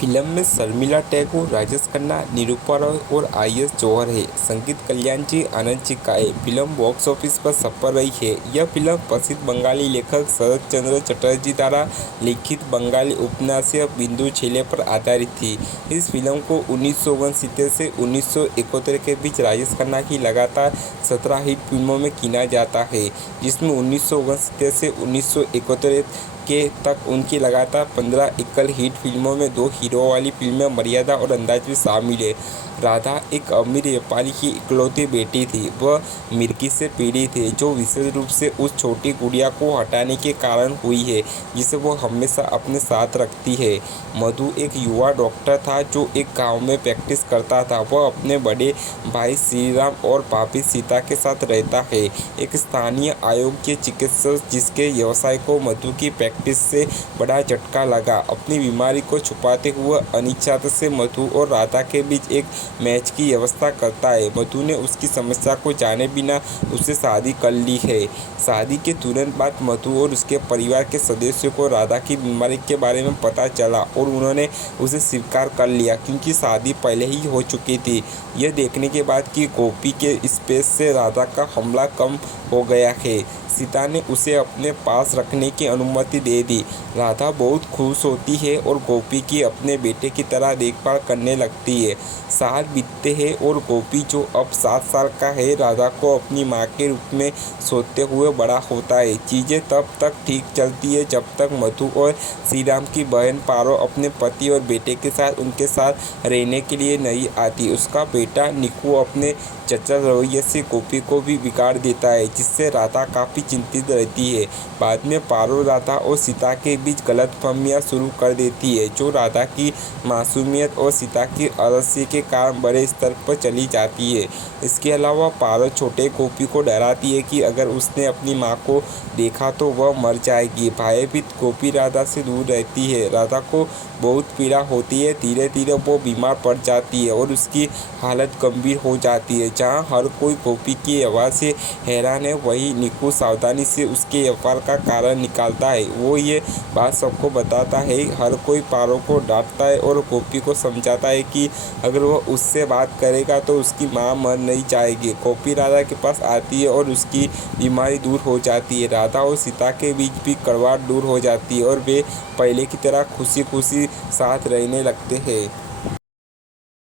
Film में शर्मिला टैगोर, राजेश खन्ना, निरूपा रॉय और IS जौहर है। संगीत कल्याण जी, आनंद जी का है। फिल्म बॉक्स ऑफिस पर सफल रही है। यह फिल्म प्रसिद्ध बंगाली लेखक शरत चंद्र चटर्जी द्वारा लिखित बंगाली उपन्यास बिंदु छेले पर आधारित थी। इस फिल्म को 1969 से 1971 के बीच राजेश खन्ना की लगातार 17 हिट फिल्मों में गिना जाता है, जिसमें 1969 से 1971 के तक उनकी लगातार 15 एकल हिट फिल्मों में 2 हीरो वाली फिल्में मर्यादा और अंदाज भी शामिल है। राधा एक अमीर व्यापारी की इकलौती बेटी थी। वह मिर्गी से पीड़ित है, जो विशेष रूप से उस छोटी गुड़िया को हटाने के कारण हुई है, जिसे वो हमेशा अपने साथ रखती है। मधु एक युवा डॉक्टर था जो एक गांव में प्रैक्टिस करता था। वह अपने बड़े भाई श्रीराम और भाभी सीता के साथ रहता है, एक स्थानीय अयोग्य चिकित्सक जिसके व्यवसाय को मधु की प्रैक्टिस से बड़ा झटका लगा। अपनी बीमारी को छुपाते हुए अनिच्छा से मधु और राधा के बीच एक मैच की व्यवस्था करता है। मधु ने उसकी समस्या को जाने बिना उससे शादी कर ली है। शादी के तुरंत बाद मधु और उसके परिवार के सदस्यों को राधा की बीमारी के बारे में पता चला और उन्होंने उसे स्वीकार कर लिया, क्योंकि शादी पहले ही हो चुकी थी। यह देखने के बाद कि गोपी के स्पेस से राधा का हमला कम हो गया है, सीता ने उसे अपने पास रखने की अनुमति दे दी। राधा बहुत खुश होती है और गोपी की अपने बेटे की तरह देखभाल करने लगती है। साल बीतते हैं और गोपी, जो अब 7 साल का है, राधा को अपनी माँ के रूप में सोचते हुए बड़ा होता है। चीज़ें तब तक ठीक चलती है जब तक मधु और श्रीराम की बहन पारो अपने पति और बेटे के साथ उनके साथ रहने के लिए नहीं आती। उसका बेटा निकू अपने चचल रवैये से गोपी को भी बिगाड़ देता है, जिससे राधा काफ़ी चिंतित रहती है। बाद में पारो राधा और सीता के बीच गलतफहमियां शुरू कर देती है, जो राधा की मासूमियत और सीता की आलस्य के कारण बड़े स्तर पर चली जाती है। इसके अलावा पारो छोटे गोपी को डराती है कि अगर उसने अपनी माँ को देखा तो वह मर जाएगी। भयभीत गोपी राधा से दूर रहती है। राधा को बहुत पीड़ा होती है। धीरे धीरे वो बीमार पड़ जाती है और उसकी हालत गंभीर हो जाती है। जहाँ हर कोई गोपी की आवाज़ से हैरान है, वही निकू सावधानी से उसके व्यापार का कारण निकालता है। वो ये बात सबको बताता है। हर कोई पारो को डांटता है और गोपी को समझाता है कि अगर वह उससे बात करेगा तो उसकी माँ मर नहीं जाएगी। गोपी राधा के पास आती है और उसकी बीमारी दूर हो जाती है। राधा और सीता के बीच भी कड़वाहट दूर हो जाती है और वे पहले की तरह खुशी खुशी साथ रहने लगते हैं।